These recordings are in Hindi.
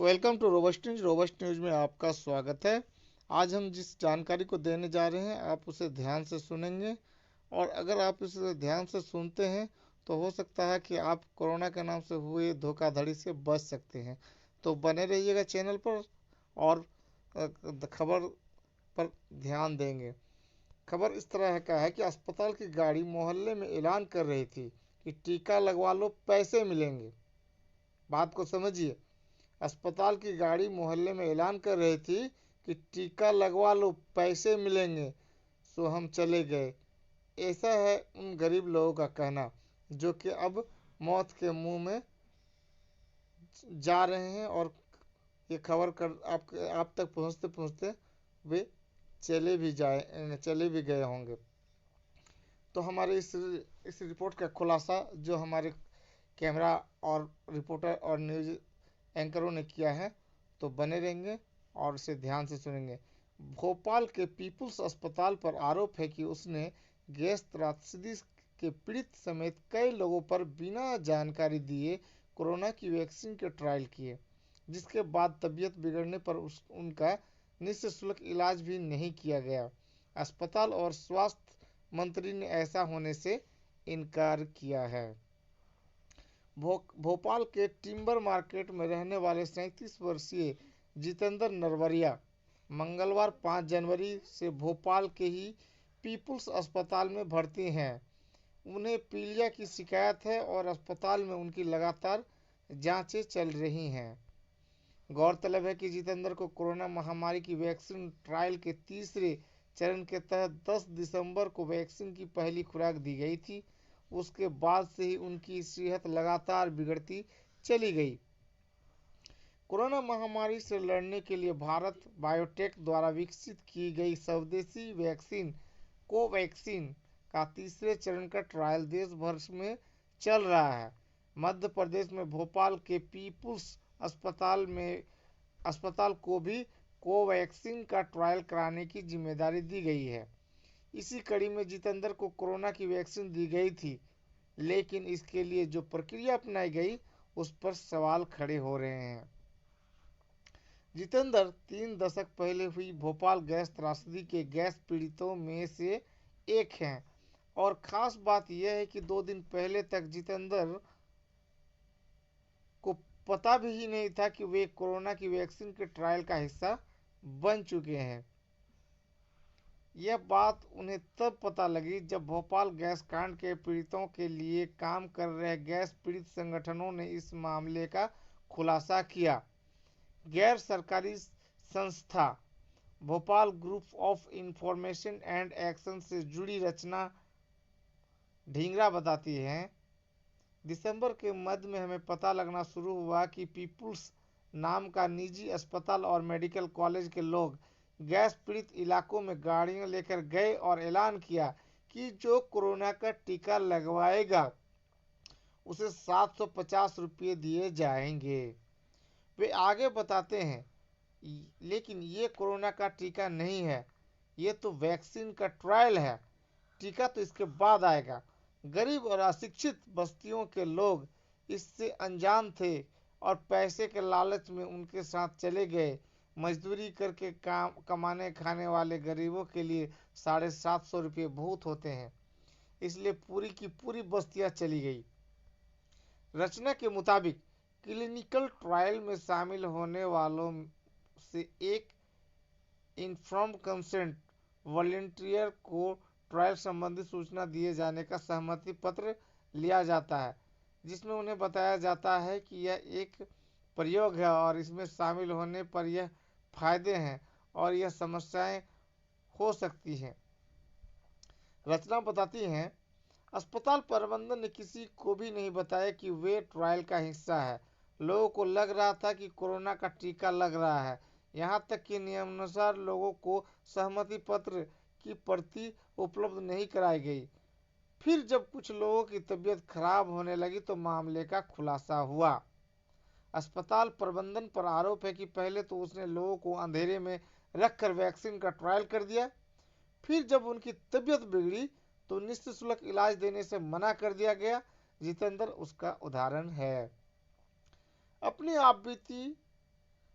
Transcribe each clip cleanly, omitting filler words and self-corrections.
वेलकम टू रोबस्ट न्यूज में आपका स्वागत है। आज हम जिस जानकारी को देने जा रहे हैं आप उसे ध्यान से सुनेंगे, और अगर आप इसे ध्यान से सुनते हैं तो हो सकता है कि आप कोरोना के नाम से हुए धोखाधड़ी से बच सकते हैं। तो बने रहिएगा चैनल पर और खबर पर ध्यान देंगे। खबर इस तरह का है कि अस्पताल की गाड़ी मोहल्ले में ऐलान कर रही थी कि टीका लगवा लो, पैसे मिलेंगे। बात को समझिए। अस्पताल की गाड़ी मोहल्ले में ऐलान कर रही थी कि टीका लगवा लो, पैसे मिलेंगे। सो हम चले गए। ऐसा है उन गरीब लोगों का कहना जो कि अब मौत के मुंह में जा रहे हैं, और ये खबर कर आप तक पहुंचते पहुंचते वे चले भी गए होंगे। तो हमारे इस रिपोर्ट का खुलासा जो हमारे कैमरा और रिपोर्टर और न्यूज़ एंकरों ने किया है, तो बने रहेंगे और इसे ध्यान से सुनेंगे। भोपाल के पीपुल्स अस्पताल पर आरोप है कि उसने गैस त्रासदी के पीड़ित समेत कई लोगों पर बिना जानकारी दिए कोरोना की वैक्सीन के ट्रायल किए, जिसके बाद तबीयत बिगड़ने पर उनका निःशुल्क इलाज भी नहीं किया गया। अस्पताल और स्वास्थ्य मंत्री ने ऐसा होने से इनकार किया है। भोपाल के टिम्बर मार्केट में रहने वाले 37 वर्षीय जितेंद्र नरवरिया मंगलवार 5 जनवरी से भोपाल के ही पीपुल्स अस्पताल में भर्ती हैं। उन्हें पीलिया की शिकायत है और अस्पताल में उनकी लगातार जांचें चल रही हैं। गौरतलब है कि जितेंद्र को कोरोना महामारी की वैक्सीन ट्रायल के तीसरे चरण के तहत 10 दिसंबर को वैक्सीन की पहली खुराक दी गई थी। उसके बाद से ही उनकी सेहत लगातार बिगड़ती चली गई। कोरोना महामारी से लड़ने के लिए भारत बायोटेक द्वारा विकसित की गई स्वदेशी वैक्सीन कोवैक्सीन का तीसरे चरण का ट्रायल देश भर में चल रहा है। मध्य प्रदेश में भोपाल के पीपुल्स अस्पताल को भी कोवैक्सीन का ट्रायल कराने की जिम्मेदारी दी गई है। इसी कड़ी में जितेंद्र को कोरोना की वैक्सीन दी गई थी, लेकिन इसके लिए जो प्रक्रिया अपनाई गई उस पर सवाल खड़े हो रहे हैं। जितेंद्र 3 दशक पहले हुई भोपाल गैस त्रासदी के गैस पीड़ितों में से एक हैं, और खास बात यह है कि 2 दिन पहले तक जितेंद्र को पता भी ही नहीं था कि वे कोरोना की वैक्सीन के ट्रायल का हिस्सा बन चुके हैं। यह बात उन्हें तब पता लगी जब भोपाल गैस कांड के पीड़ितों के लिए काम कर रहे गैस पीड़ित संगठनों ने इस मामले का खुलासा किया। गैर सरकारी संस्था Bhopal group of information and action से जुड़ी रचना ढींगरा बताती है, दिसंबर के मध्य में हमें पता लगना शुरू हुआ कि पीपुल्स नाम का निजी अस्पताल और मेडिकल कॉलेज के लोग गैस पीड़ित इलाकों में गाड़ियां लेकर गए और ऐलान किया कि जो कोरोना का टीका लगवाएगा उसे 750 रुपये दिए जाएंगे। वे आगे बताते हैं, लेकिन ये कोरोना का टीका नहीं है, ये तो वैक्सीन का ट्रायल है। टीका तो इसके बाद आएगा। गरीब और अशिक्षित बस्तियों के लोग इससे अनजान थे और पैसे के लालच में उनके साथ चले गए। मजदूरी करके काम कमाने खाने वाले गरीबों के लिए 750 रुपये बहुत होते हैं, इसलिए पूरी की पूरी बस्तियां चली गई। रचना के मुताबिक क्लिनिकल ट्रायल में शामिल होने वालों से एक इन्फॉर्म्ड कंसेंट वॉलंटियर को ट्रायल संबंधी सूचना दिए जाने का सहमति पत्र लिया जाता है, जिसमें उन्हें बताया जाता है कि यह एक प्रयोग है और इसमें शामिल होने पर यह फायदे हैं और यह समस्याएं हो सकती हैं। रचना बताती हैं, अस्पताल प्रबंधन ने किसी को भी नहीं बताया कि वे ट्रायल का हिस्सा है। लोगों को लग रहा था कि कोरोना का टीका लग रहा है, यहाँ तक कि नियमानुसार लोगों को सहमति पत्र की प्रति उपलब्ध नहीं कराई गई। फिर जब कुछ लोगों की तबीयत खराब होने लगी तो मामले का खुलासा हुआ। अस्पताल प्रबंधन पर आरोप है कि पहले तो उसने लोगों को अंधेरे में रखकर वैक्सीन का ट्रायल कर दिया, फिर जब उनकी तबीयत बिगड़ी तो निःशुल्क इलाज देने से मना कर दिया गया। जितेंद्र उसका उदाहरण है। अपनी आप बीती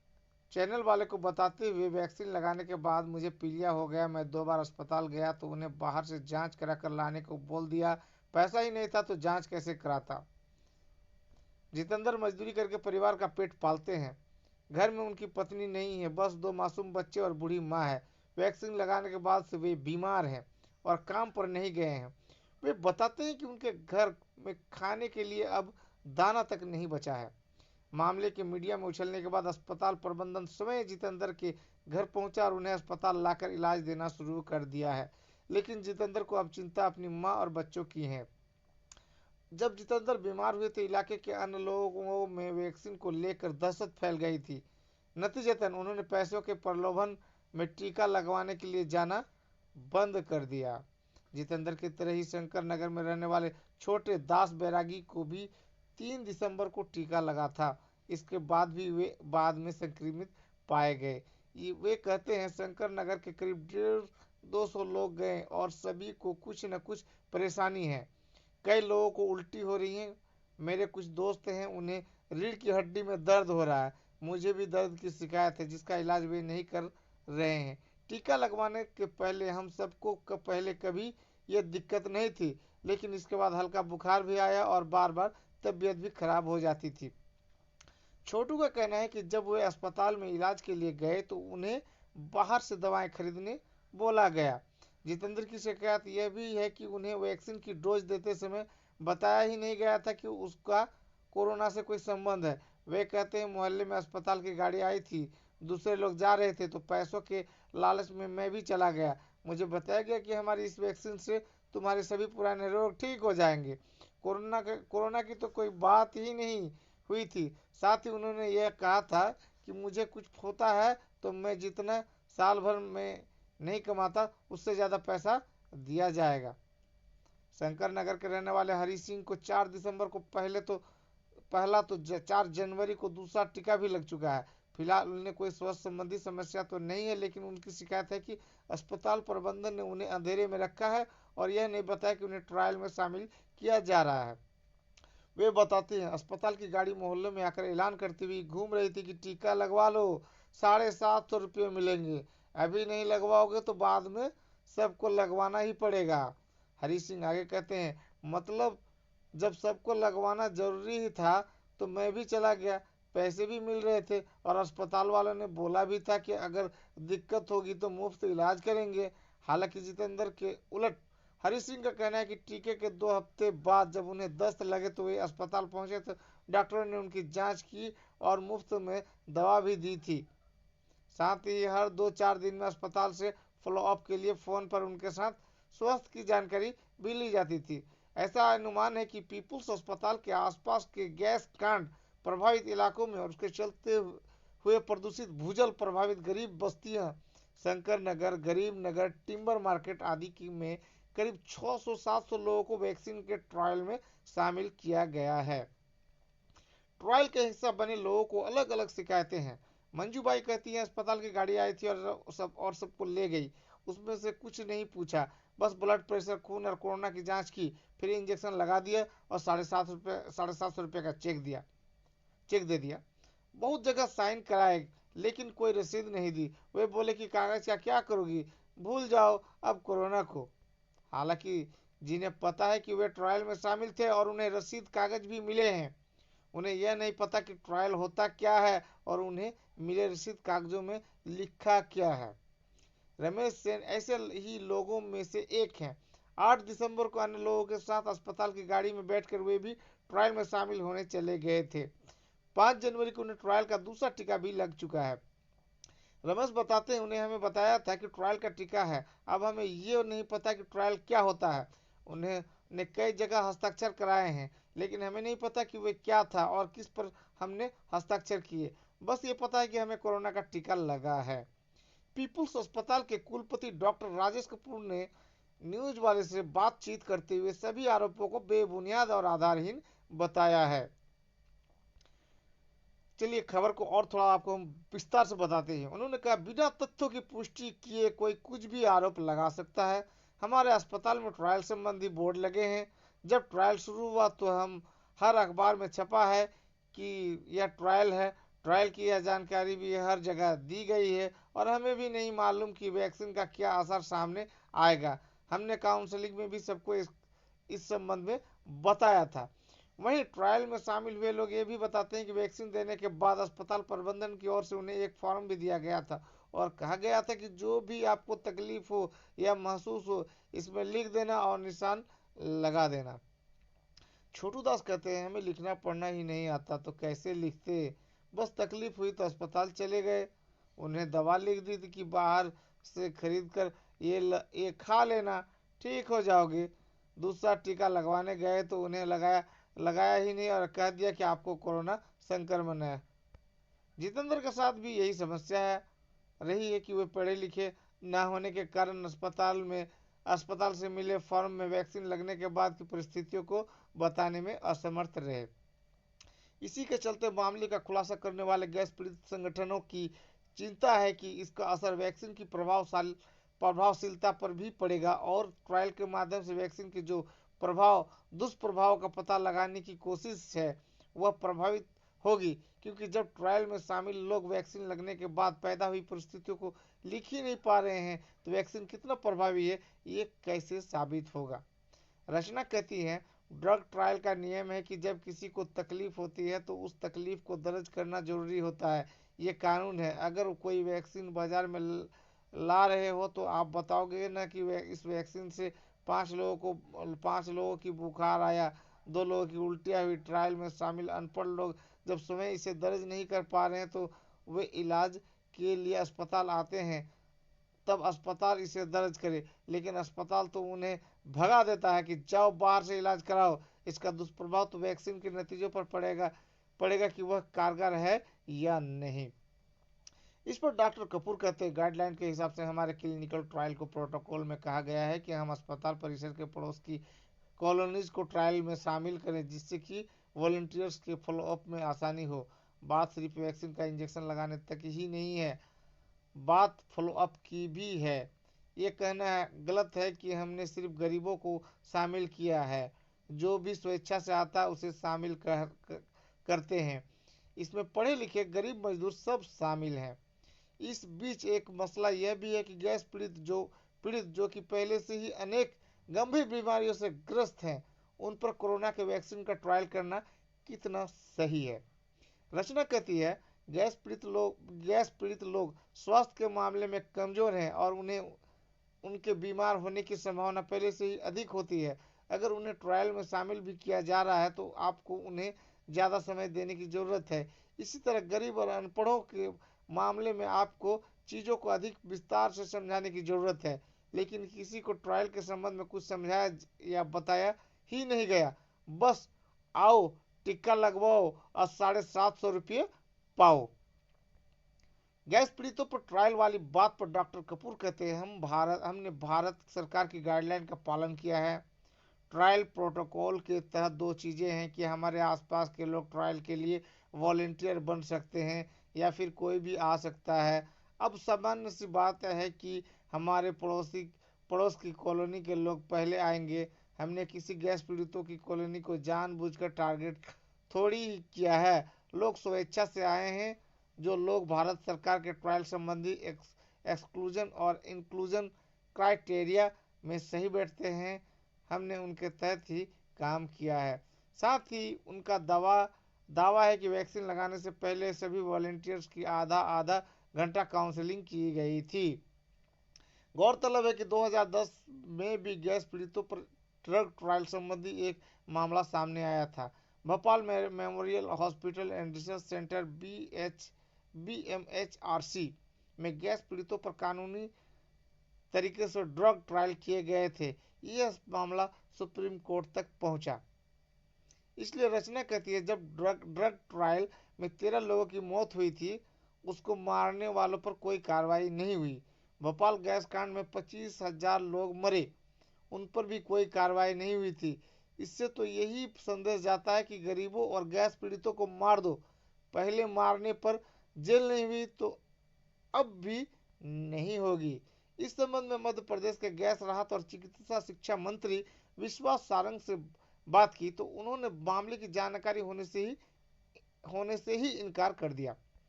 चैनल वाले को बताते हुए, वैक्सीन लगाने के बाद मुझे पीलिया हो गया, मैं 2 बार अस्पताल गया तो उन्हें बाहर से जांच करा कर लाने को बोल दिया, पैसा ही नहीं था तो जांच कैसे कराता। जितेंद्र मजदूरी करके परिवार का पेट पालते हैं। घर में उनकी पत्नी नहीं है, बस 2 मासूम बच्चे और बूढ़ी माँ है। वैक्सीन लगाने के बाद से वे बीमार हैं और काम पर नहीं गए हैं। वे बताते हैं कि उनके घर में खाने के लिए अब दाना तक नहीं बचा है। मामले के मीडिया में उछलने के बाद अस्पताल प्रबंधन स्वयं जितेंद्र के घर पहुंचा और उन्हें अस्पताल लाकर इलाज देना शुरू कर दिया है। लेकिन जितेंद्र को अब चिंता अपनी मां और बच्चों की है। जब जितेंद्र बीमार हुए तो इलाके के अन्य लोगों में वैक्सीन को लेकर दहशत फैल गई थी। नतीजतन उन्होंने पैसों के प्रलोभन में टीका लगवाने के लिए जाना बंद कर दिया। जितेंद्र की तरह ही शंकर नगर में रहने वाले छोटे दास बैरागी को भी 3 दिसंबर को टीका लगा था। इसके बाद भी वे बाद में संक्रमित पाए गए। वे कहते हैं शंकर नगर के करीब 150-200 लोग गए और सभी को कुछ न कुछ परेशानी है। कई लोगों को उल्टी हो रही है। मेरे कुछ दोस्त हैं, उन्हें रीढ़ की हड्डी में दर्द हो रहा है। मुझे भी दर्द की शिकायत है जिसका इलाज वे नहीं कर रहे हैं। टीका लगवाने के पहले हम सबको पहले कभी यह दिक्कत नहीं थी, लेकिन इसके बाद हल्का बुखार भी आया और बार बार तबीयत भी खराब हो जाती थी। छोटू का कहना है कि जब वे अस्पताल में इलाज के लिए गए तो उन्हें बाहर से दवाएं खरीदने बोला गया। जितेंद्र की शिकायत यह भी है कि उन्हें वैक्सीन की डोज देते समय बताया ही नहीं गया था कि उसका कोरोना से कोई संबंध है। वे कहते हैं मोहल्ले में अस्पताल की गाड़ी आई थी, दूसरे लोग जा रहे थे तो पैसों के लालच में मैं भी चला गया। मुझे बताया गया कि हमारी इस वैक्सीन से तुम्हारे सभी पुराने रोग ठीक हो जाएंगे। कोरोना की तो कोई बात ही नहीं हुई थी। साथ ही उन्होंने यह कहा था कि मुझे कुछ होता है तो मैं जितना साल भर में नहीं कमाता उससे ज़्यादा पैसा दिया जाएगा। शंकर नगर के रहने वाले हरी सिंह को 4 दिसंबर को पहला तो 4 जनवरी को दूसरा टीका भी लग चुका है। फिलहाल उन्हें कोई स्वास्थ्य संबंधी समस्या तो नहीं है, लेकिन उनकी शिकायत है कि अस्पताल प्रबंधन ने उन्हें अंधेरे में रखा है और यह नहीं बताया कि उन्हें ट्रायल में शामिल किया जा रहा है। वे बताते हैं अस्पताल की गाड़ी मोहल्ले में आकर ऐलान करती हुई घूम रही थी कि टीका लगवा लो, 750 रुपये मिलेंगे, अभी नहीं लगवाओगे तो बाद में सबको लगवाना ही पड़ेगा। हरी सिंह आगे कहते हैं, मतलब जब सबको लगवाना जरूरी ही था तो मैं भी चला गया, पैसे भी मिल रहे थे और अस्पताल वालों ने बोला भी था कि अगर दिक्कत होगी तो मुफ्त इलाज करेंगे। हालांकि जितेंद्र के उलट हरी सिंह का कहना है कि टीके के 2 हफ्ते बाद जब उन्हें दस्त लगे तो वे अस्पताल पहुंचे तो डॉक्टरों ने उनकी जांच की और मुफ्त में दवा भी दी थी। साथ ही हर 2-4 दिन में अस्पताल से फॉलोअप के लिए फोन पर उनके साथ स्वास्थ्य की जानकारी भी ली जाती थी। ऐसा अनुमान है कि पीपुल्स अस्पताल के आसपास के गैस कांड प्रभावित इलाकों में और उसके चलते हुए प्रदूषित भूजल प्रभावित गरीब बस्तियां शंकर नगर, गरीब नगर, टिम्बर मार्केट आदि की में करीब 600-700 लोगों को वैक्सीन के ट्रायल में शामिल किया गया है। ट्रायल के हिस्सा बने लोगों को अलग अलग शिकायतें हैं। मंजूबाई कहती है अस्पताल की गाड़ी आई थी और सबको ले गई, उसमें से कुछ नहीं पूछा, बस ब्लड प्रेशर, खून और कोरोना की जांच की, फिर इंजेक्शन लगा दिया और 750 रुपये का चेक दे दिया। बहुत जगह साइन कराए लेकिन कोई रसीद नहीं दी। वे बोले कि कागज का क्या करोगी, भूल जाओ अब कोरोना को। हालांकि जिन्हें पता है कि वे ट्रायल में शामिल थे और उन्हें रसीद कागज भी मिले हैं, उन्हें यह नहीं पता कि ट्रायल होता क्या है और उन्हें मिले रसीद कागजों में लिखा क्या है। रमेश सेन ऐसे ही लोगों में से एक हैं। 8 दिसंबर को अन्य लोगों के साथ अस्पताल की गाड़ी में बैठकर वे भी ट्रायल में शामिल होने चले गए थे। 5 जनवरी को उन्हें ट्रायल का दूसरा टीका भी लग चुका है। रमेश बताते हैं, उन्हें हमें बताया था कि ट्रायल का टीका है, अब हमें ये नहीं पता कि ट्रायल क्या होता है। उन्हें कई जगह हस्ताक्षर कराए हैं, लेकिन हमें नहीं पता कि वे क्या था और किस पर हमने हस्ताक्षर किए। बस ये पता है कि हमें कोरोना का टीका लगा है। पीपुल्स अस्पताल के कुलपति डॉक्टर राजेश कपूर ने न्यूज वाले से बातचीत करते हुए सभी आरोपों को बेबुनियाद और आधारहीन बताया है। चलिए खबर को और थोड़ा आपको हम विस्तार से बताते हैं। उन्होंने कहा, बिना तथ्यों की पुष्टि किए कोई कुछ भी आरोप लगा सकता है। हमारे अस्पताल में ट्रायल संबंधी बोर्ड लगे हैं। जब ट्रायल शुरू हुआ तो हम हर अखबार में छपा है कि यह ट्रायल है। ट्रायल की यह जानकारी भी हर जगह दी गई है और हमें भी नहीं मालूम कि वैक्सीन का क्या असर सामने आएगा। हमने काउंसलिंग में भी सबको इस संबंध में बताया था। वहीं ट्रायल में शामिल हुए लोग ये भी बताते हैं कि वैक्सीन देने के बाद अस्पताल प्रबंधन की ओर से उन्हें एक फॉर्म भी दिया गया था और कहा गया था कि जो भी आपको तकलीफ हो या महसूस हो, इसमें लिख देना और निशान लगा देना। छोटू दास कहते हैं, हमें लिखना पढ़ना ही नहीं आता तो कैसे लिखते। बस तकलीफ हुई तो अस्पताल चले गए, उन्हें दवा लिख दी थी कि बाहर से खरीद कर ये खा लेना, ठीक हो जाओगे। दूसरा टीका लगवाने गए तो उन्हें लगाया लगाया ही नहीं और कह दिया कि आपको कोरोना संक्रमण है। जितेंद्र के साथ भी यही समस्या है रही है कि वे पढ़े लिखे न होने के कारण अस्पताल से मिले फॉर्म में वैक्सीन लगने के बाद की परिस्थितियों को बताने में असमर्थ रहे। इसी के चलते मामले का खुलासा करने वाले गैस पीड़ित संगठनों की चिंता है कि इसका असर वैक्सीन की प्रभावशीलता पर भी पड़ेगा और ट्रायल के माध्यम से वैक्सीन के जो दुष्प्रभाव का पता लगाने की कोशिश है वह प्रभावित होगी, क्योंकि जब ट्रायल में शामिल लोग वैक्सीन लगने के बाद पैदा हुई परिस्थितियों को लिख ही नहीं पा रहे हैं तो वैक्सीन कितना प्रभावी है ये कैसे साबित होगा। रचना कहती है, ड्रग ट्रायल का नियम है कि जब किसी को तकलीफ होती है तो उस तकलीफ को दर्ज करना जरूरी होता है। ये कानून है। अगर कोई वैक्सीन बाजार में ला रहे हो तो आप बताओगे ना कि इस वैक्सीन से 5 लोगों की बुखार आया, 2 लोगों की उल्टियाँ हुई। ट्रायल में शामिल अनपढ़ लोग जब स्वयं इसे दर्ज नहीं कर पा रहे हैं तो वे इलाज के लिए अस्पताल आते हैं, तब अस्पताल इसे दर्ज करे, लेकिन अस्पताल तो उन्हें भगा देता है कि जाओ बाहर से इलाज कराओ। इसका दुष्प्रभाव तो वैक्सीन के नतीजों पर पड़ेगा कि वह कारगर है या नहीं। इस पर डॉक्टर कपूर कहते हैं, गाइडलाइन के हिसाब से हमारे क्लिनिकल ट्रायल को प्रोटोकॉल में कहा गया है कि हम अस्पताल परिसर के पड़ोस की कॉलोनीज को ट्रायल में शामिल करें जिससे कि वॉलंटियर्स के फॉलोअप में आसानी हो। बात सिर्फ वैक्सीन का इंजेक्शन लगाने तक ही नहीं है, बात फॉलोअप की भी है। ये कहना गलत है कि हमने सिर्फ गरीबों को शामिल किया है, जो भी स्वेच्छा से आता है उसे शामिल करते हैं। इसमें पढ़े लिखे गरीब मजदूर सब शामिल हैं। इस बीच एक मसला यह भी है कि गैस पीड़ित जो कि पहले से ही अनेक गंभीर बीमारियों से ग्रस्त हैं, उन पर कोरोना के वैक्सीन का ट्रायल करना कितना सही है। रचना कहती है, गैस पीड़ित लोग स्वास्थ्य के मामले में कमजोर हैं और उनके बीमार होने की संभावना पहले से ही अधिक होती है। अगर उन्हें ट्रायल में शामिल भी किया जा रहा है तो आपको उन्हें ज़्यादा समय देने की ज़रूरत है। इसी तरह गरीब और अनपढ़ों के मामले में आपको चीज़ों को अधिक विस्तार से समझाने की ज़रूरत है, लेकिन किसी को ट्रायल के संबंध में कुछ समझाया या बताया ही नहीं गया। बस आओ टिक्का लगवाओ और 750 रुपये पाओ। गैस पीड़ितों पर ट्रायल वाली बात पर डॉक्टर कपूर कहते हैं, हमने भारत सरकार की गाइडलाइन का पालन किया है। ट्रायल प्रोटोकॉल के तहत 2 चीज़ें हैं कि हमारे आसपास के लोग ट्रायल के लिए वॉलेंटियर बन सकते हैं या फिर कोई भी आ सकता है। अब सामान्य सी बात है कि हमारे पड़ोस की कॉलोनी के लोग पहले आएंगे। हमने किसी गैस पीड़ितों की कॉलोनी को जानबूझकर टारगेट थोड़ी ही किया है। लोग स्वेच्छा से आए हैं। जो लोग भारत सरकार के ट्रायल संबंधी एक्सक्लूजन और इंक्लूजन क्राइटेरिया में सही बैठते हैं, हमने उनके तहत ही काम किया है। साथ ही उनका दावा है कि वैक्सीन लगाने से पहले सभी वॉलंटियर्स की आधा आधा घंटा काउंसलिंग की गई थी। गौरतलब है कि 2010 में भी गैस पीड़ितों पर ड्रग ट्रायल संबंधी एक मामला सामने आया था। Bhopal memorial hospital and research centre BMHRC में गैस पीड़ितों पर कानूनी तरीके से ड्रग ट्रायल किए गए थे। यह मामला सुप्रीम कोर्ट तक पहुंचा। इसलिए रचना कहती है, जब ड्रग ट्रायल में 13 लोगों की मौत हुई थी, उसको मारने वालों पर कोई कार्रवाई नहीं हुई। भोपाल गैस कांड में 25,000 लोग मरे, उन पर भी कोई कार्रवाई नहीं हुई थी। इससे तो यही संदेश जाता है कि गरीबों और गैस पीड़ितों को मार दो। पहले मारने पर जेल नहीं हुई तो अब भी नहीं होगी। इस संबंध में मध्य प्रदेश के गैस राहत और चिकित्सा शिक्षा मंत्री विश्वास सारंग से बात की तो उन्होंने मामले की जानकारी होने से ही इनकार कर दिया।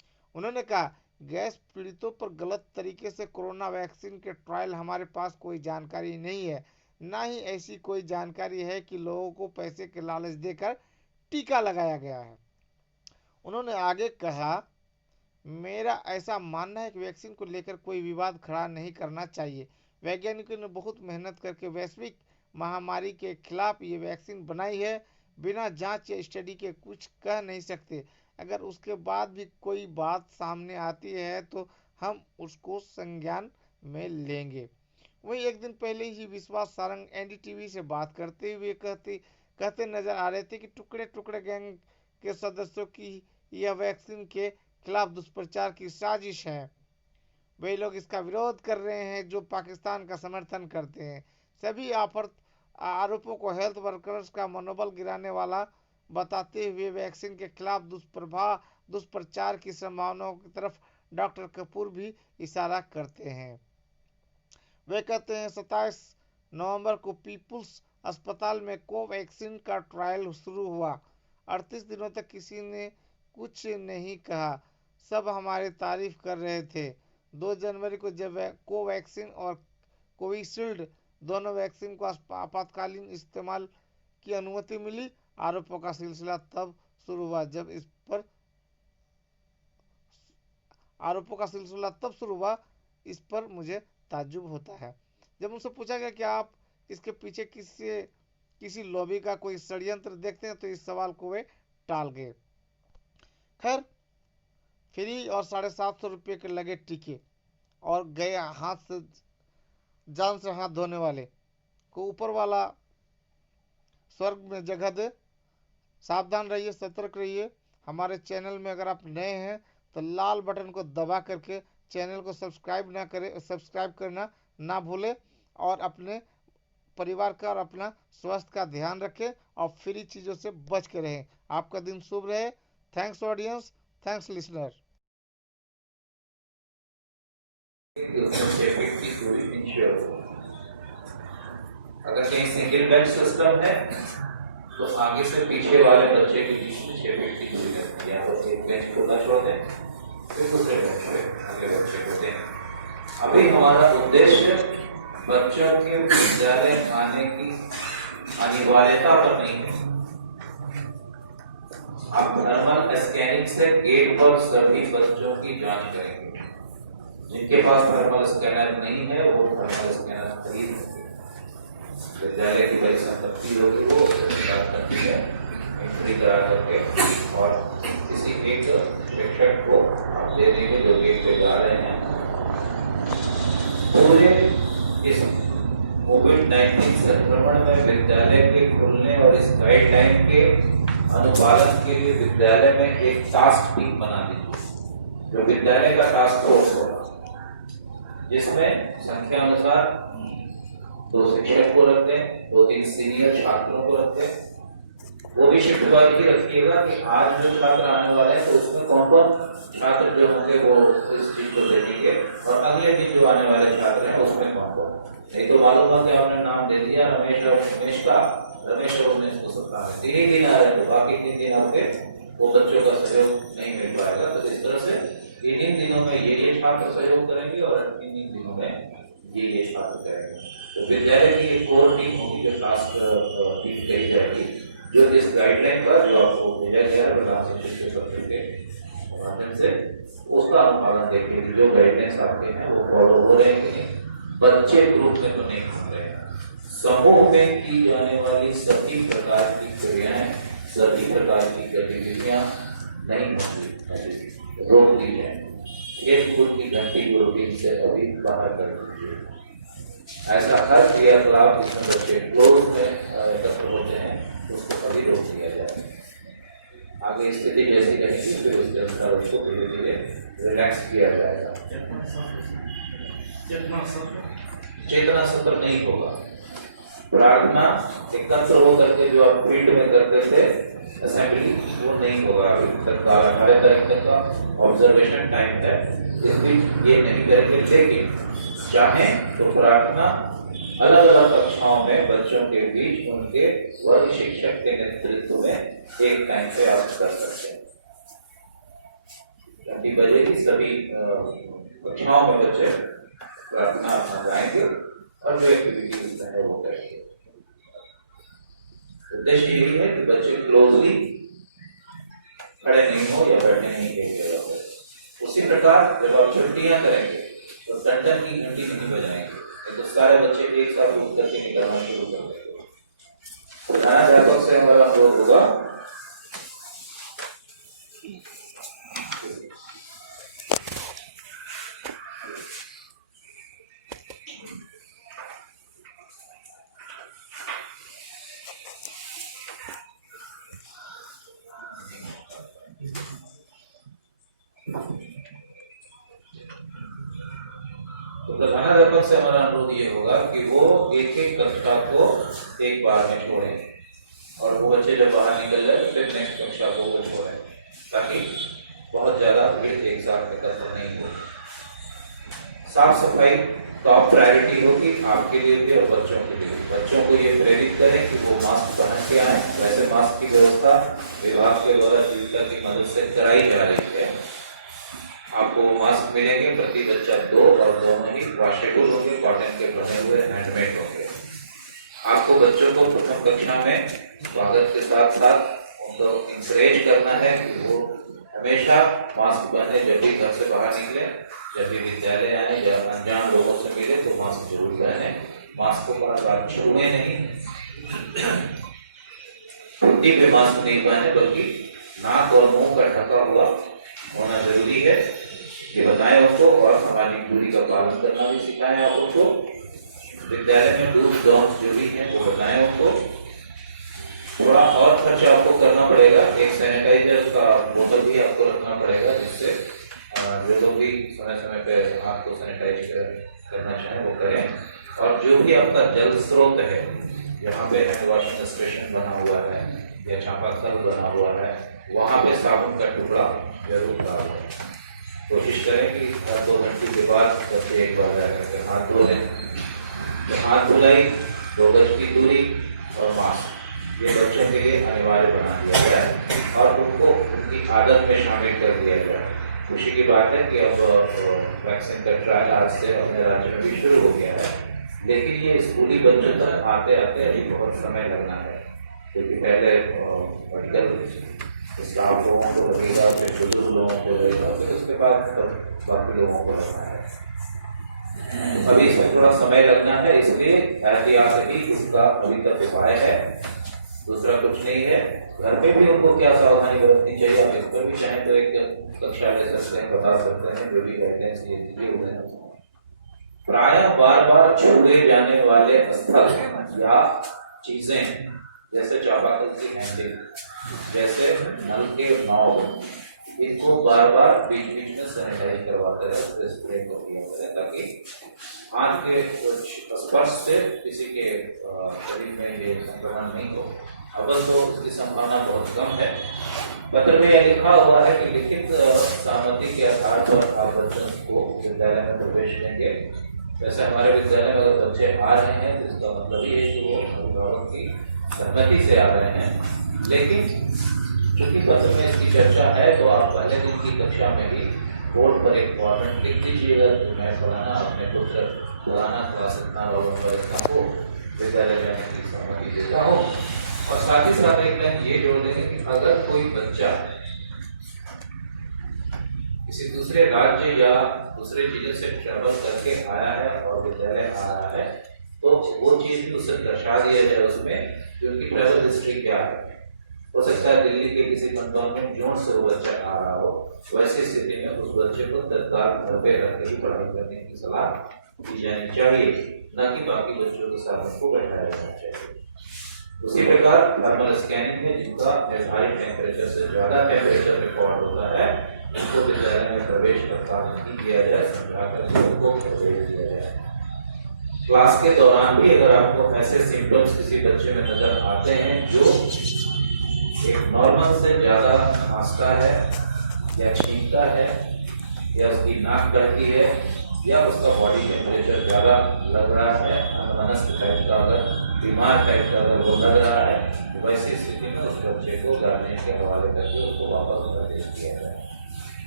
उन्होंने कहा, गैस पीड़ितों पर गलत तरीके से कोरोना वैक्सीन के ट्रायल हमारे पास कोई जानकारी नहीं है, ना ही ऐसी कोई जानकारी है कि लोगों को पैसे के लालच देकर टीका लगाया गया है। उन्होंने आगे कहा, मेरा ऐसा मानना है कि वैक्सीन को लेकर कोई विवाद खड़ा नहीं करना चाहिए। वैज्ञानिकों ने बहुत मेहनत करके वैश्विक महामारी के खिलाफ ये वैक्सीन बनाई है। बिना जांच या स्टडी के कुछ कह नहीं सकते। अगर उसके बाद भी कोई बात सामने आती है तो हम उसको संज्ञान में लेंगे। वहीं एक दिन पहले ही विश्वास सारंग एनडीटीवी से बात करते हुए कहते नजर आ रहे थे कि टुकड़े टुकड़े गैंग के सदस्यों की यह वैक्सीन के खिलाफ दुष्प्रचार की साजिश है। वे लोग इसका विरोध कर रहे हैं जो पाकिस्तान का समर्थन करते हैं। सभी आरोपों को हेल्थ वर्कर्स का मनोबल गिराने वाला बताते हुए वैक्सीन के खिलाफ दुष्प्रचार की संभावनाओं की तरफ डॉक्टर कपूर भी इशारा करते हैं। वे कहते हैं, 27 नवंबर को पीपुल्स अस्पताल में कोवैक्सीन का ट्रायल शुरू हुआ। 38 दिनों तक किसी ने कुछ नहीं कहा, सब हमारी तारीफ कर रहे थे। 2 जनवरी को जब कोवैक्सीन और कोविशील्ड दोनों वैक्सीन को आपातकालीन इस्तेमाल की अनुमति मिली, आरोपों का सिलसिला तब शुरू हुआ। इस पर मुझे ताज्जुब होता है। जब उनसे पूछा गया कि आप इसके पीछे किसी लॉबी का कोई षड्यंत्र देखते हैं तो इस सवाल को वे टाल गए। खैर, फ्री और 750 रुपये के लगे टीके और गए जान से हाथ धोने वाले को ऊपर वाला स्वर्ग में जगह दे। सावधान रहिए, सतर्क रहिए। हमारे चैनल में अगर आप नए हैं तो लाल बटन को दबा करके चैनल को सब्सक्राइब करना ना भूलें और अपने परिवार का और अपना स्वास्थ्य का ध्यान रखें और फ्री चीज़ों से बच के रहें। आपका दिन शुभ रहे। Thanks audience, thanks listener. अगर कहीं सिंगल बेड सिस्टम है तो आगे से पीछे वाले बच्चे के बीच में 6 फीट की दूरी रहती है। यहाँ पर एक बेंच खुला छोड़ दें, फिर दूसरे बेंच पे अगले बच्चे को दें। अभी हमारा उद्देश्य बच्चों के विद्यालय आने की अनिवार्यता पर नहीं है। आप थर्मल स्कैनिंग से गेट पर सभी बच्चों की जांच करेंगे। जिनके पास थर्मल स्कैनर नहीं है वो थर्मल स्कैनर खरीद सकते। विद्यालय की बड़ी संपत्ति होगी वो करती है एंट्री करा करके और किसी एक शिक्षक को दे देंगे जो गेट पे जा रहे हैं। पूरे इस कोविड-19 संक्रमण में विद्यालय के खुलने और इस गाइडलाइन के अनुपालन के लिए विद्यालय में एक टास्क टीम बना दीजिए जो विद्यालय का टास्क फोर्स होगा, जिसमें संख्या अनुसार 2 शिक्षक को रखते हैं, 2-3 सीनियर छात्रों को रखते हैं। वो भी शिफ्ट वाइज ही रखिएगा कि आज जो छात्र आने वाले हैं तो उसमें कौन कौन छात्र जो होंगे वो इस चीज को देखेंगे और अगले दिन जो आने वाले छात्र हैं उसमें कौन कौन। नहीं तो मालूम है कि आपने नाम दे दिया रमेश और उमेश का, रमेश और उमेश को सत्ता है 3 ही दिन आ रहे थे, बाकी 3 दिन आपके वो बच्चों का सहयोग नहीं मिल पाएगा। तो इस तरह से 3 दिनों में ये छात्र सहयोग करेंगे और 3 दिनों में ये छात्र करेंगे। तो विद्यालय की एक कोर टीम होगी जो टास्क टीम कही जाएगी, जो इस गाइडलाइन पर जो आपको भेजा गया है प्रधान शिक्षक के माध्यम से उसका अनुपालन देखेगी। जो गाइडलाइंस आपके हैं वो फॉलो हो रहे हैं कि नहीं, बच्चे ग्रुप में तो नहीं घूम रहे हैं। समूह में की जाने वाली सभी प्रकार की क्रियाएं, सभी प्रकार की गतिविधियां नहीं होंगी, रोक दी जाए। एक खुद की घंटी को रूटीन से अभी बाहर कर दीजिए। ऐसा हर क्रियाकलाप जिसमें बच्चे क्लोज में एकत्र होते हैं उसको कभी रोक दिया जाए। आगे स्थिति जैसी रहेगी फिर उसके अनुसार उसको धीरे धीरे रिलैक्स किया जाएगा। चेतना सत्र नहीं होगा। प्रार्थना एकत्र होकर के जो आप फील्ड में करते थे असेंबली वो नहीं होगा। अभी तक 12 तारीख का ऑब्जर्वेशन टाइम है, इस बीच ये नहीं करेंगे। लेकिन चाहें तो प्रार्थना अलग अलग कक्षाओं में बच्चों के बीच उनके वर्ग शिक्षक के नेतृत्व में एक टाइम पे आप कर सकते हैं। घंटी बजेगी, सभी कक्षाओं में बच्चे प्रार्थना अपना गाएंगे और जो एक्टिविटीज है वो करेंगे। उद्देश्य यही है कि बच्चे क्लोजली खड़े नहीं हो या बैठे नहीं एक जगह पर। उसी प्रकार जब आप छुट्टियां करेंगे तो टन की घंटी नहीं बजाएंगे, तो सारे बच्चे एक साथ उठ करके निकलना शुरू कर देंगे। प्रधानाध्यापक से हमारा अनुरोध होगा प्रधानाध्यापक से हमारा अनुरोध ये होगा कि वो एक एक कक्षा को एक बार में छोड़ें और वो बच्चे जब बाहर निकल जाए तो फिर नेक्स्ट कक्षा को वो छोड़ें, ताकि बहुत ज्यादा भीड़ एक साथ एकत्र नहीं हो। साफ सफाई टॉप प्रायोरिटी होगी आपके लिए भी और बच्चों के लिए। बच्चों को ये प्रेरित करें कि वो मास्क पहन के आए। वैसे मास्क की व्यवस्था विभाग के द्वारा जीविका की मदद से कराई जा रही है। आपको मास्क मिलेंगे, प्रति बच्चा 2 और दोनों ही वॉशेबल होंगे, कॉटन के बने हुए, हैंडमेड होंगे। आपको बच्चों को प्रथम कक्षा में स्वागत के साथ साथ उनको इंकरेज करना है कि वो हमेशा मास्क पहने। जब भी घर से बाहर निकले, जब भी विद्यालय आए या अनजान लोगों से मिले तो मास्क जरूर पहने। मास्क को बार-बार छूए नहीं, छुट्टी पे मास्क नहीं पहने, बल्कि नाक और मुंह का ढका हुआ होना जरूरी है, ये बताएं उसको। और सामाजिक दूरी का पालन करना भी सिखाएं आप उसको। विद्यालय में डूज डॉन्स जो भी हैं वो बताएं उनको। थोड़ा और खर्च आपको करना पड़ेगा, एक सैनिटाइजर का बोतल भी आपको रखना पड़ेगा, जिससे जो लोग भी समय समय पे हाथ को सैनिटाइज करना चाहें वो करें। और जो भी आपका जल स्रोत है, जहाँ पे हैंड वॉशिंग स्टेशन बना हुआ है या चापाकल बना हुआ है, वहाँ पे साबुन का टुकड़ा जरूर डालें। कोशिश करें कि हर 2 घंटे के बाद बच्चे एक बार जाकर हाथ धो लें। तो हाथ धुलाई, 2 गज की दूरी और मास्क, ये बच्चों के लिए अनिवार्य बना दिया गया है और उनको उनकी आदत में शामिल कर दिया गया है। खुशी की बात है कि अब वैक्सीन का ट्रायल आज से अपने राज्य में भी शुरू हो गया है, लेकिन ये स्कूली बच्चों तक आते आते अभी बहुत समय लगना है, क्योंकि पहले मेडिकल स्टाफ लोगों को लगेगा, फिर बुजुर्ग लोगों को लगेगा, फिर उसके बाद बाकी लोगों को लगना है। अभी इसमें थोड़ा समय लगना है, इसलिए एहतियात ही उसका अभी तक उपाय है, दूसरा कुछ नहीं है। घर पे भी उनको क्या सावधानी बरतनी चाहिए, आप इस पर भी चाहें तो एक कक्षा ले सकते हैं, बता सकते हैं, जो भी गाइडलाइंस दिए हुए हैं। प्रायः बार बार छुए जाने वाले स्थल या चीजें, जैसे चापाकल की हैंडल, जैसे नल के नॉब, इनको बार बार बीच बीच में सैनिटाइज करवाते रहे, स्प्रे करते, ताकि हाथ के कुछ स्पर्श से किसी के शरीर में ये संक्रमण नहीं हो। अवल तो इसकी संभावना बहुत कम है। पत्र में यह लिखा हुआ है कि लिखित सहमति के आधार पर आप बच्चों को विद्यालय में प्रवेश देंगे। वैसे हमारे विद्यालय में अगर बच्चे आ रहे हैं तो इसका मतलब ये है कि वो अभिभावक की सहमति से आ रहे हैं, लेकिन चूंकि पत्र में इसकी चर्चा है तो आप पहले दिन की कक्षा में भी बोर्ड पर एक वारंट लिख दीजिएगा कि मैं फलाना अपने पुत्र फलाना क्लास इतना को विद्यालय जाने की सहमति देता हूँ। और साथ ही साथ एक लाइन ये जोड़ देंगे कि अगर कोई बच्चा किसी दूसरे राज्य या दूसरे जिले से ट्रैवल करके आया है और विद्यालय आ रहा है, तो वो चीज भी उसे दर्शा दिया जाए उसमें कि उनकी ट्रैवल हिस्ट्री क्या है। हो सकता है दिल्ली के किसी कंटोनमेंट जोन से वो बच्चा आ रहा हो, वैसी स्थिति में उस बच्चे को तत्काल घर पे रख के ही पढ़ाई करने की सलाह दी जानी चाहिए, न कि बाकी बच्चों के साथ उसको बैठाया जाना चाहिए। उसी प्रकार थर्मल स्कैनिंग में जिनका निर्धारित टेम्परेचर से ज्यादा टेम्परेचर रिकॉर्ड होता है, उनको विद्यालय में प्रवेश तत्काल नहीं किया जाए, समझाकर उनको प्रवेश दिया जाए। क्लास के दौरान भी अगर आपको ऐसे सिम्टम्स किसी बच्चे में नजर आते हैं जो एक नॉर्मल से ज्यादा खांसता है या छींकता है या उसकी नाक बहती है या उसका बॉडी टेम्परेचर ज्यादा लग रहा है, अनमनस्क टाइप का अगर बीमार टाइप का अगर वो लग रहा है, तो वैसी स्थिति में उस बच्चे को गार्जियन के हवाले करके उसको वापस प्रवेश किया जाए।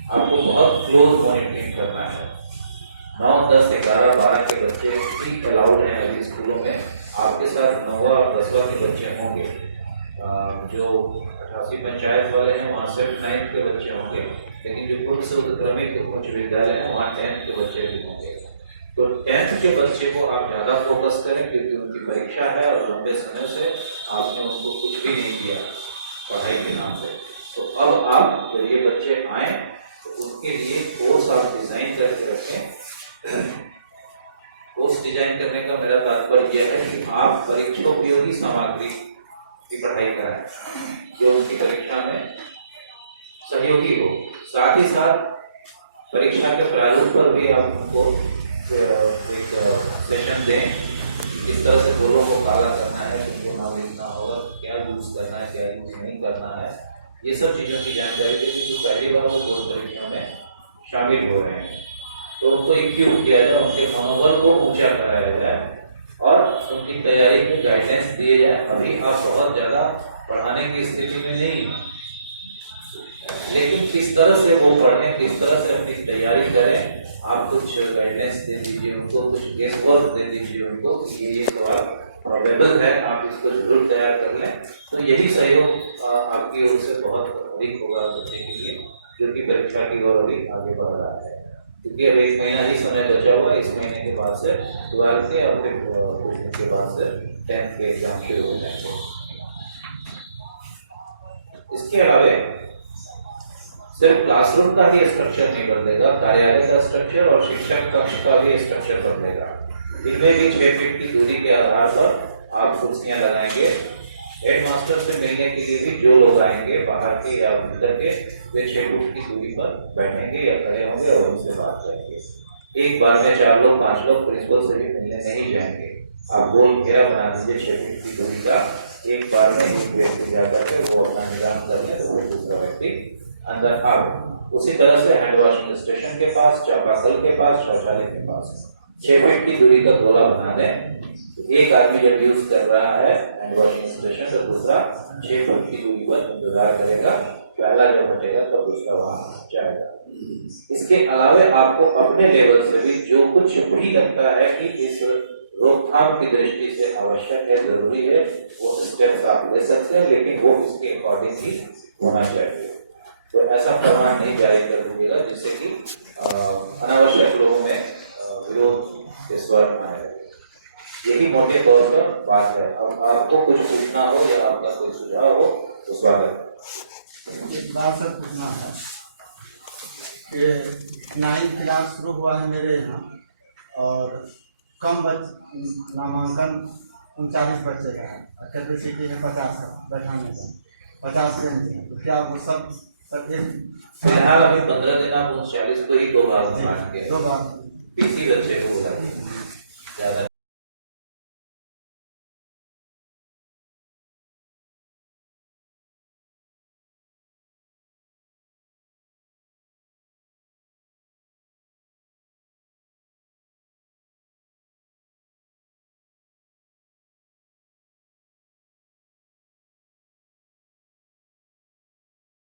आपको बहुत क्लोज मॉनिटरिंग करना है। 9, 10, 11, 12 के बच्चे ठीक अलाउड हैं अभी स्कूलों में। आपके साथ 9वां और 10वां के बच्चे होंगे। जो 88 पंचायत वाले हैं वहाँ सिर्फ 9th के बच्चे होंगे, लेकिन जो पूर्व से उत्क्रमित उच्च विद्यालय है वहाँ 10th के बच्चे भी होंगे। तो 10th के बच्चे को आप ज़्यादा फोकस करें, क्योंकि उनकी परीक्षा है और लंबे समय से आपने उनको कुछ भी नहीं किया पढ़ाई के नाम से। तो अब आप जब ये बच्चे आए तो उनके लिए कोर्स आप डिजाइन करके रखें। कोर्स डिजाइन करने का मेरा तात्पर्य यह है कि आप परीक्षोपयोगी सामग्री की पढ़ाई कराएं जो उनकी परीक्षा में सहयोगी हो। साथ ही साथ परीक्षा के प्रारूप पर भी आप उनको एक सेशन दें, किस तरह से गोलों को काला करना है, किनको नाम लिखना होगा, क्या यूज करना है, क्या यूज नहीं करना है, ये सब चीज़ों की जानकारी देगी जो पहली बार वो बोर्ड परीक्षा में शामिल हो रहे हैं। तो उनको इक्विप किया जाए, उनके मनोबल को ऊंचा कराया जाए और उनकी तैयारी में गाइडेंस दिए जाए। अभी आप बहुत ज़्यादा पढ़ाने की स्थिति में नहीं, लेकिन किस तरह से वो पढ़ें, किस तरह से अपनी तैयारी करें, आप कुछ गाइडेंस दे दीजिए उनको, कुछ गेस वर्क दे दीजिए उनको कि ये सवाल प्रोबेबल है, आप इसको जरूर तैयार कर लें। तो यही सहयोग आपकी ओर से बहुत अधिक होगा बच्चे के लिए, जो कि परीक्षा की ओर अभी आगे बढ़ रहा है। क्योंकि अब 1 महीना ही समय बचा हुआ, इस महीने के बाद से 12 के और फिर कुछ दिन के बाद से 10th के एग्जाम शुरू हो जाएंगे। इसके अलावा सिर्फ क्लासरूम का ही स्ट्रक्चर नहीं बदलेगा, कार्यालय का स्ट्रक्चर और शिक्षक कक्ष का भी स्ट्रक्चर बदलेगा। इनमें भी 6 फीट की दूरी के आधार पर आप कुर्सियां लगाएंगे। हेडमास्टर से मिलने के लिए भी जो लोग आएंगे बाहर के या भीतर के, वे 6 फीट की दूरी पर बैठेंगे या खड़े होंगे और उनसे बात करेंगे। एक बार में 4 लोग 5 लोग प्रिंसिपल से भी मिलने नहीं जाएंगे। आप गोल घेरा बना दीजिए 6 फीट की दूरी का, एक बार में एक व्यक्ति जाकर के वो अपना निदान कर ले तो दूसरा व्यक्ति अंदर आ। उसी तरह से हैंड वॉशिंग स्टेशन के पास, चापाकल के पास, शौचालय के पास 6 फीट की दूरी का गोला बना दें। एक आदमी जब यूज कर रहा है हैंड वॉशिंग स्टेशन तो दूसरा 6 फीट की दूरी पर इंतजार करेगा, पहला जब हटेगा तो दूसरा वहां जाएगा। इसके अलावा आपको अपने लेवल से भी जो कुछ भी लगता है कि इस रोकथाम की दृष्टि से आवश्यक है, जरूरी है, वो स्टेप्स आप ले सकते हैं, लेकिन वो इसके अकॉर्डिंग ही होना चाहिए। तो ऐसा फरमान नहीं जारी कर दीजिएगा जिससे कि अनावश्यक लोगों में विरोध के स्वर आए। यही मोटे तौर पर बात है। अब आपको कुछ पूछना हो या आपका कोई सुझाव हो तो स्वागत। इस बात से पूछना है कि 9th क्लास शुरू हुआ है मेरे यहाँ और कम नामांकन 39 बच्चे का है, कैपेसिटी में 50 है, बैठाने का 50 बेंच है। तो क्या वो सब फिलहाल अभी 15 दिन आप 39 को ही 2 भाग में बांट के 2 भाग पीसी बच्चे को बुलाइए, ज्यादा